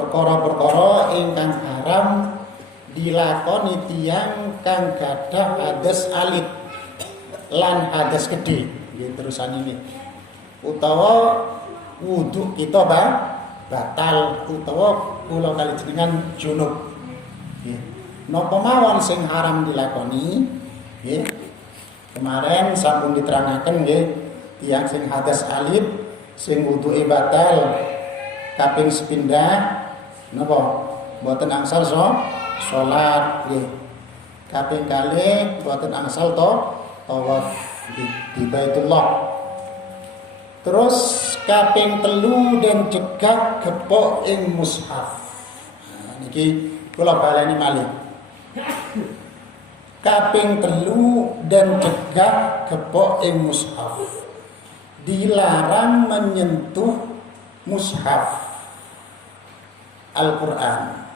perkara-perkara ingkang haram dilakoni tiyang kang gadah hadas alit lan hadas gede. Nggih terusan ini. Utawa wudu kita batal utawa kula kali jenengan junub. Nggih. Napa mawon sing haram dilakoni? Nggih. Kemarin sampun diterangaken nggih tiyang sing hadas alit sing wuduke batal kaping sepindah napa mboten angsal salat nggih. Kaping kalih mboten angsal tawaf di Baitullah. Terus kaping telu dan cegah gepok ing mushaf. Nah, niki kula baleni malih. Kaping telu dan cegah gepok ing mushaf. Dilarang menyentuh mushaf Al-Qur'an.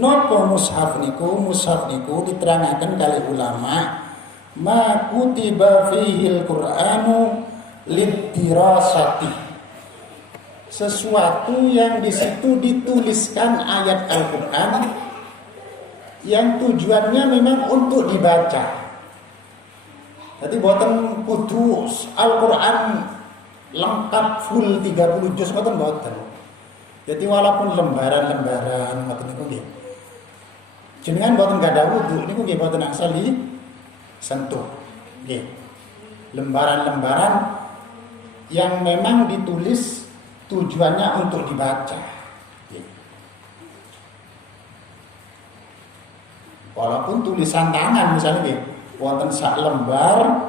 Napa mushaf niku? Mushaf niku diterangaken kali ulama, ma kutiba fihil Qur'anu lidirasati. Sesuatu yang di situ dituliskan ayat Al-Qur'an yang tujuannya memang untuk dibaca. Jadi boten kudu Al-Qur'an lengkap full 30 juz boten. Jadi walaupun lembaran-lembaran ngoten niku nggih. Jenengan boten gadah wudu niku nggih boten angsal disentuh. Nggih. Lembaran-lembaran yang memang ditulis tujuannya untuk dibaca. Nggih. Walaupun tulisan tangan misalnya nggih, wonten sak lembar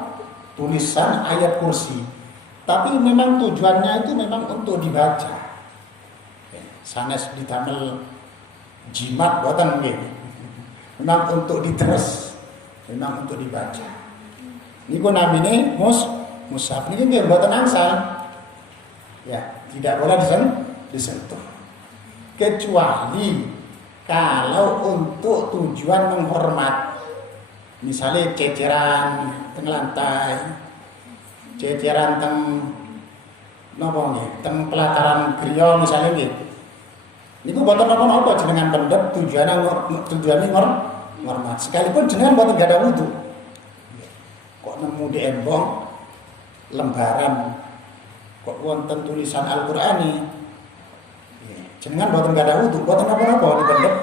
tulisan ayat kursi. Tapi memang tujuannya itu memang untuk dibaca. Sanes ditamel jimat boten nggih. Memang untuk diteres, memang untuk dibaca. Niku namine mushaf niki nggih boten angsal. Ya, tidak boleh disentuh. Kecuali kalau untuk tujuan menghormat. Misalnya ceceran teng lantai, ceceran teng napa nggih, teng pelataran griya misalnya nggih. Niku boten napa-napa jenengan pendhet tujuane ngormat. Sekalipun jenengan boten gadah wudu. Kok nemu di embong lembaran kok wonten tulisan Al-Qur'ani. Jenengan boten gadah wudu, boten napa-napa dipendhet.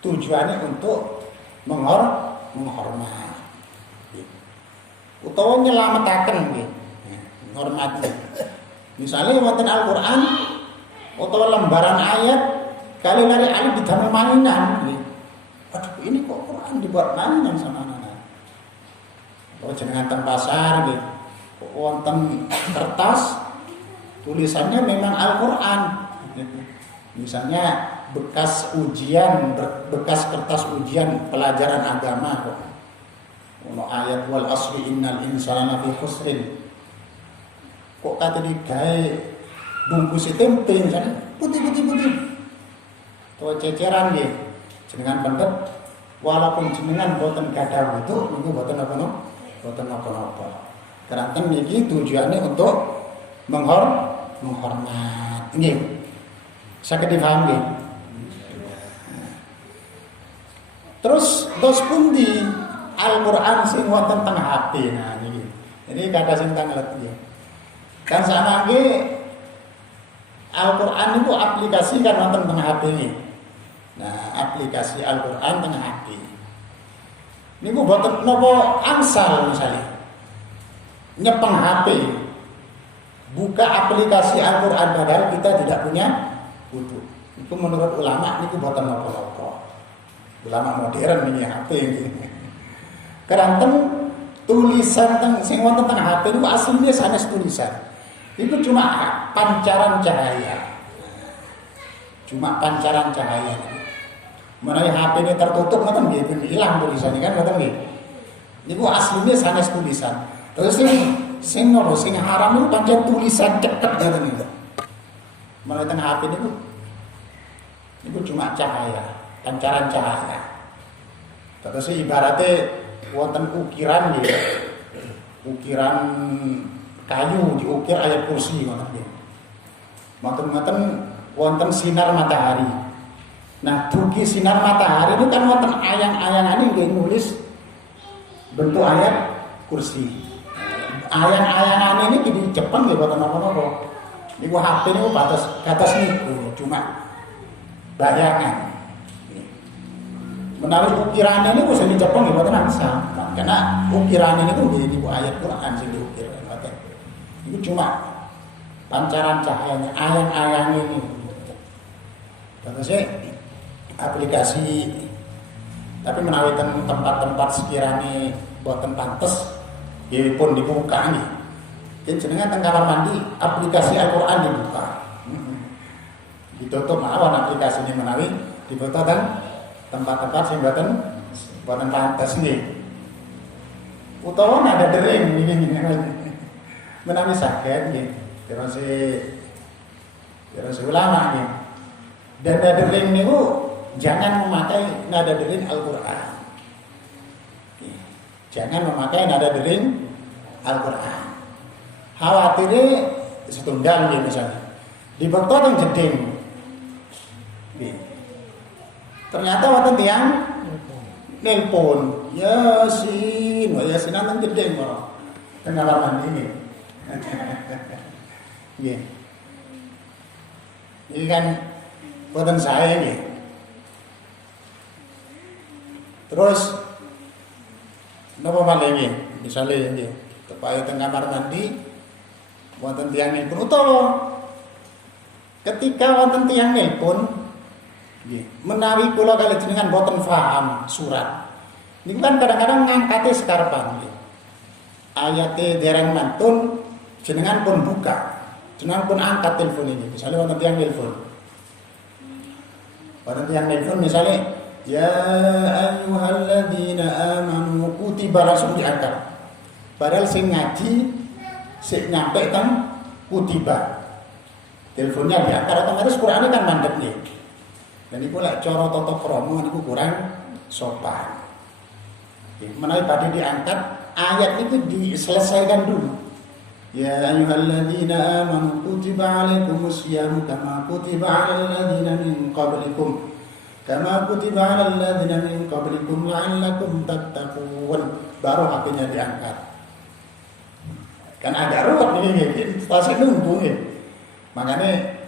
Tujuane untuk menghormat. Utawa nyelametaken nggih. Ngormati. Misalnya wonten Al-Qur'an utawa lembaran ayat kali lari ayat didamel mainan nggih. Aduh, ini kok Quran dibuat mainan sama anak-anak. Oh, jenengan teng pasar nggih. Kok wonten kertas tulisannya memang Al-Qur'an. Misalnya bekas kertas ujian pelajaran agama kok. Ono ayat wal asri innal insana lafi khusrin. Kok kate digawe bungkus tempe misalnya putih. Tuh ceceran nggih. Jenengan pendhet walaupun jenengan boten gadah wudu niku boten napa-napa. Keranten niki tujuannya untuk menghormat. Nggih. Saged dipaham nggih. Terus dos pundi Al-Qur'an sing wonten teng HP. Nah niki. Jadi kata sing tanglet nggih. Kan samangke Al-Qur'an itu aplikasi kan wonten teng HP nggih. Nah, aplikasi Al-Qur'an teng HP. Niku boten napa angsal misalnya. Nyepeng HP. Buka aplikasi Al-Qur'an padahal kita tidak punya wudu. Itu menurut ulama niku boten napa-napa. Ulama modern ini HP iki. Keranten tulisan teng sing wonten teng HP niku asline sanes tulisan. Itu cuma pancaran cahaya. Cuma pancaran cahaya. Menawi HP ini tertutup ngoten nggih ben ilang tulisannya kan ngoten nggih. Niku asline sanes tulisan. Terus sing haram itu pancen tulisan cepet ngoten niku. Menawi teng HP niku cuma cahaya, pancaran cahaya. Terus ibaratnya wonten ukiran nggih. Ukiran kayu diukir ayat kursi ngoten nggih. Maten-maten wonten sinar matahari. Nah, dugi sinar matahari itu kan wonten ayang-ayangane nggih nulis bentuk ayat kursi. Ayang-ayangane ini di Jepang nggih boten napa-napa. Niku HP niku batas niku cuma bayangan. Menawi ukirannya ini bisa di Jepang nggih boten angsal. Karena ukirannya niku nggih niku ayat Quran sing diukir ngoten. Iku cuma pancaran cahayanya, ayang-ayang ini. Terus aplikasi tapi menawi tempat-tempat sekiranya boten pantes nggih pun dibuka nih. Jadi jenengan teng kamar mandi aplikasi Al-Qur'an dibuka. Ditutup mawon aplikasi ini menawi dibuka kan tempat-tempat sing boten pantes nggih. Utawa ada dering ini menawi saged nggih. Terus ulama nggih. Dan nada dering niku jangan memakai nada dering Al-Qur'an. Jangan memakai nada dering Al-Qur'an. Khawatirnya setunggal nggih misalnya. Dibekto teng jeding. Nggih. Ternyata wonten tiyang nelpon, Yasin nang jeding kok. Teng kamar mandi nggih. Nggih. Ini kan buatan saya nggih. Terus napa malih nggih? Misale nggih, tepaya teng kamar mandi wonten tiyang nelpon utawa ketika wonten tiyang nelpon nggih, menawi kula kalih jenengan boten paham surat. Niku kan kadang-kadang ngangkate sekarepan nggih. Ayate dereng mantun jenengan pun buka. Jenengan pun angkat telepon ini. Misalnya wonten tiyang nelpon. Wonten tiyang nelpon misalnya ya ayyuhalladzina amanu kutiba langsung diangkat. Padahal sing ngaji sik nyampe teng kutiba. Teleponnya diangkat otomatis Qur'ane kan mandek nggih. Dan iku lek cara tata krama niku kurang sopan. Menawi badhe diangkat ayat itu diselesaikan dulu. Ya ayyuhalladzina amanu kutiba alaikumusyamu kama kutiba 'alal ladzina min qablikum kama kutiba 'alal ladzina min qablikum la'allakum tattaqun. Baru HP-nya diangkat. Kan agak ruwet ini pasti nunggu nggih. Makanya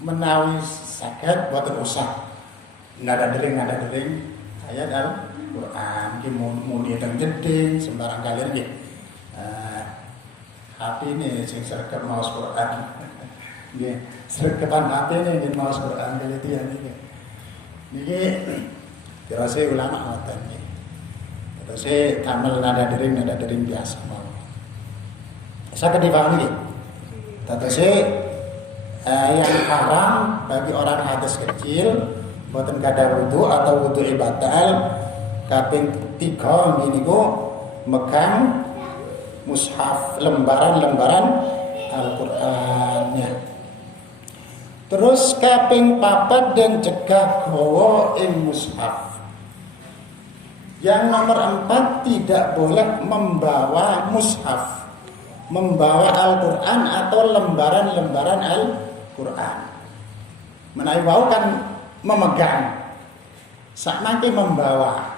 menawi saged boten usah nada dering ayat Al-Qur'an ki muni teng jeding sembarang kalian nggih. HP ini sing sregep maos Quran. Nggih, sregepan HP ini nggih maos Quran kali tiyang niki. Niki dirasa ulama ngoten nggih. Terus damel nada dering biasa mawon. Saged dipahami nggih. Terus yang haram bagi orang hadas kecil boten kada wudu atau wudu batal kaping 3 niku megang mushaf lembaran Al-Qur'annya. Terus kaping 4 dan cegah gawa ing mushaf. Yang nomor 4 tidak boleh membawa mushaf, membawa Al-Qur'an atau lembaran-lembaran Al-Qur'an. Menawi wau kan memegang, sakmangke membawa.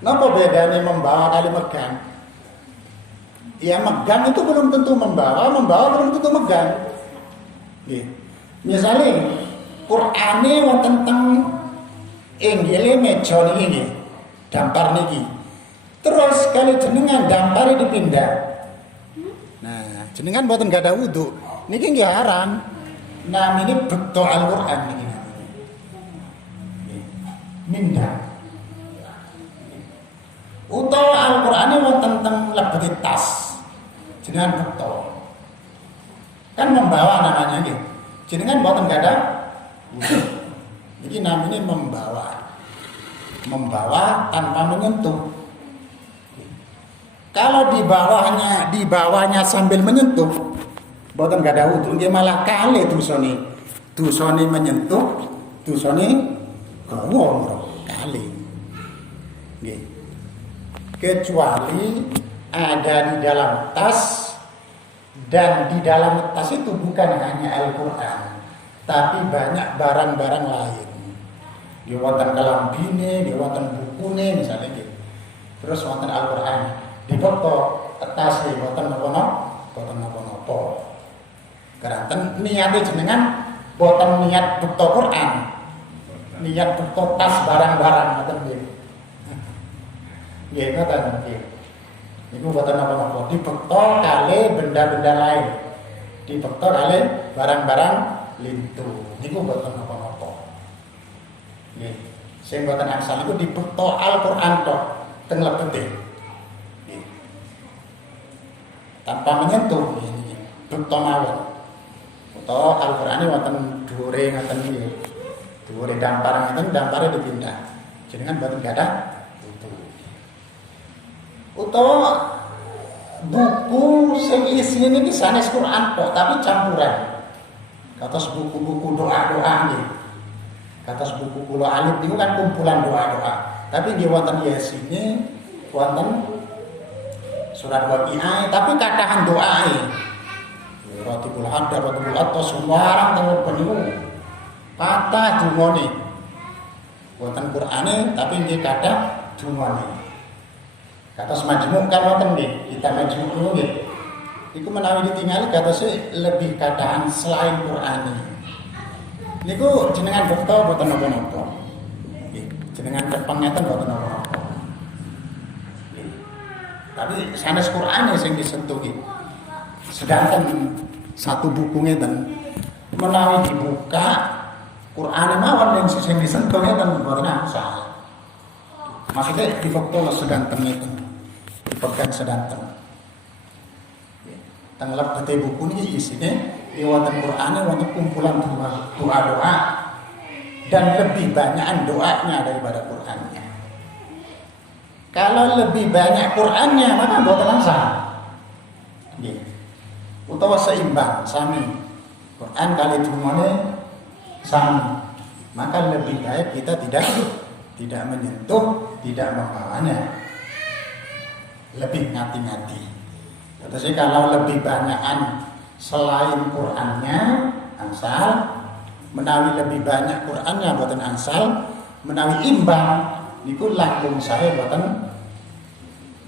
Napa bedanya membawa kali megang? Ya megang itu belum tentu membawa belum tentu megang. Nggih. Misale Qur'ane wonten teng inggile meja niki nggih. Dampar niki. Terus kali jenengan dampare dipindah. Nah, jenengan mboten gadah wudu. Niki nggih haram. Namine bekto Al-Qur'an niki. Mindah. Utawa Al-Qur'ane wonten teng lebeti tas. Jenengan bekto. Kan membawa namanya nggih. Jenengan mboten gadah wudu. Iki namanya membawa. Membawa tanpa menyentuh. Kalau dibawanya sambil menyentuh, mboten gadah wudu, nggih malah kalih dosane. Dosane menyentuh, dosane gawa kalih. Nggih. Kecuali ada di dalam tas dan di dalam tas itu bukan hanya Al-Qur'an. tapi banyak barang-barang lain. Di wonten kelambine, di wonten bukune misalnya gitu. Terus wonten Al-Qur'an. Dibekto etase wonten napa-napa. Keranten niate jenengan boten niat bekto Qur'an. Niat bekto tas barang-barang ngoten nggih. Nggih ngoten nggih. Niku boten napa-napa, dibekto kalih benda-benda lain. Dibekto kalih barang-barang lintu. Niku boten napa-napa. Nggih. Sing boten angsal niku dibekto Al-Qur'an tok teng lebete. Nggih. Tanpa menyentuh ini bekto mawon. Utawa Al-Qur'ane wonten dhuwure ngaten nggih. Dhuwure dampar ngaten, dampare dipindah. Jenengan boten gadah itu. Utawa buku sing isine niki sanes Qur'an tok tapi campuran. Kados buku-buku doa-doa nggih. Kados buku kula alif niku kan kumpulan doa-doa. Tapi nggih wonten yasine, wonten surat Waqiah tapi katahan doae. Ratibul hadar, ratibul atas, sembarang tengok peniku patah dungane. Wonten Qur'ane tapi nggih kathah dungane. Kados majmuk kan wonten nggih, kita majmuk niku nggih. Iku menawi ditingali katose lebih katahan selain Qur'ane. Niku jenengan bekto boten napa-napa. Nggih, jenengan kepengeten boten napa-napa. Nggih. Tapi sanes Qur'ane sing disentuh nggih. Sedangkan satu buku ngeten menawi dibuka Qur'ane mawon yang sing disentuh ngeten boten angsal. Maksudnya dibekto sedanten ngeten. Dipegang sedanten. Teng lebete buku niki isine wonten Qur'ane wonten kumpulan doa-doa dan lebih banyakan doanya daripada Qur'annya. Kalau lebih banyak Qur'annya maka boten angsal. Nggih. Utawa seimbang sami Quran kali dungane sami, maka lebih baik kita tidak menyentuh, tidak membawanya, lebih ngati-ngati. Tetapi kalau lebih banyakan selain Qurannya angsal, menawi lebih banyak Qurannya boten angsal, menawi imbang niku langkung saya boten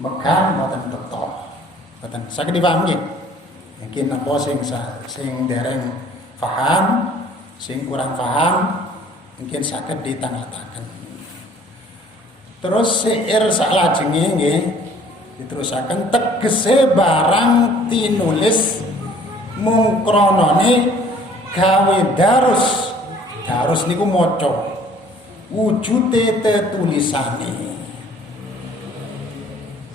megang boten beto. Boten saged dipaham nggih. Mungkin apa sing dereng paham, sing kurang paham, mungkin saged ditangataken. Terus syair salajenge nggih diterusaken tegese barang tinulis mung kronone gawe darus. Darus niku maca. Wujude tetulisane.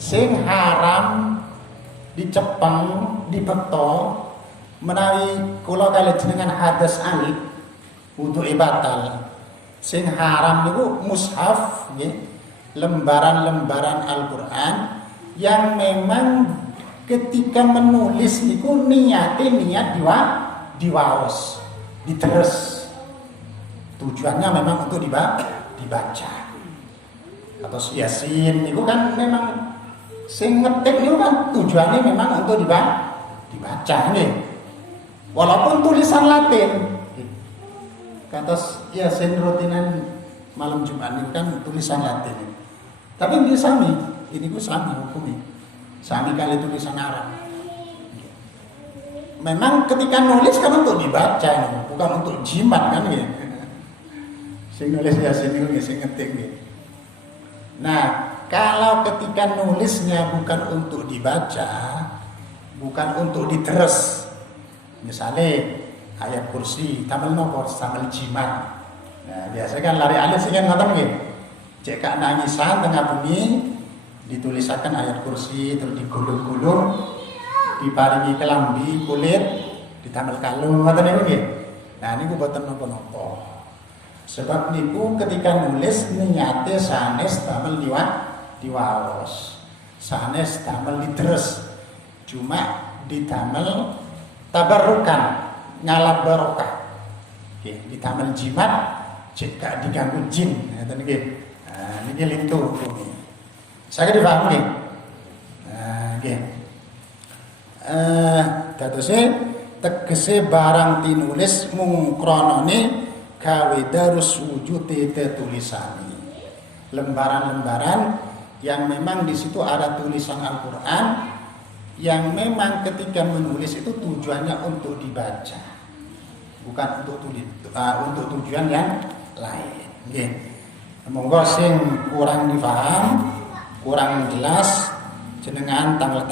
Sing haram dicepeng dibekto menawi kula kalih jenengan hadas angin untuk batal. Sing haram niku mushaf nggih, lembaran-lembaran Al-Qur'an yang memang ketika menulis niku niat diwaos, diteres. Tujuannya memang untuk dibaca. Atau Yasin niku kan memang sing ngetik niku kan tujuannya memang untuk dibaca nih. Walaupun tulisan Latin. Kados Yasin rutinan malam Jumat niku kan tulisan Latin. Tapi ini sami, ini ku sami hukumnya. Sami kali tulisan Arab. Memang ketika nulis kan untuk dibaca nih, bukan untuk jimat kan gitu. Sing nulis Yasin niku sing ngetik nih. Nah, kalau ketika nulisnya bukan untuk dibaca, bukan untuk diteres, misalnya ayat kursi, tamal nopo, tamal jimat. Nah, biasanya kan lari alif sih kan ngoten nggih. Cek kak nangisan tengah bumi, ditulisaken ayat kursi, terus digulung-gulung, diparingi kelambi kulit, ditamel kalung ngoten niku nggih. Nah, niku boten napa-napa. Sebab niku ketika nulis niate sanes damel diwaos, sanes damel diteres, cuma didamel tabarrukan ngalap barokah. Oke, didamel jimat cek gak diganggu jin ngoten nggih. Nah niki lintu hukum. Saged dipaham nggih. Nah nggih. Dadose tegese barang tinulis mung kronone gawe darus wujude tetulisani. Lembaran-lembaran yang memang di situ ada tulisan Al-Qur'an yang memang ketika menulis itu tujuannya untuk dibaca, bukan untuk tujuan yang lain. Nggih. Monggo sing kurang difaham, kurang jelas jenengan tanggal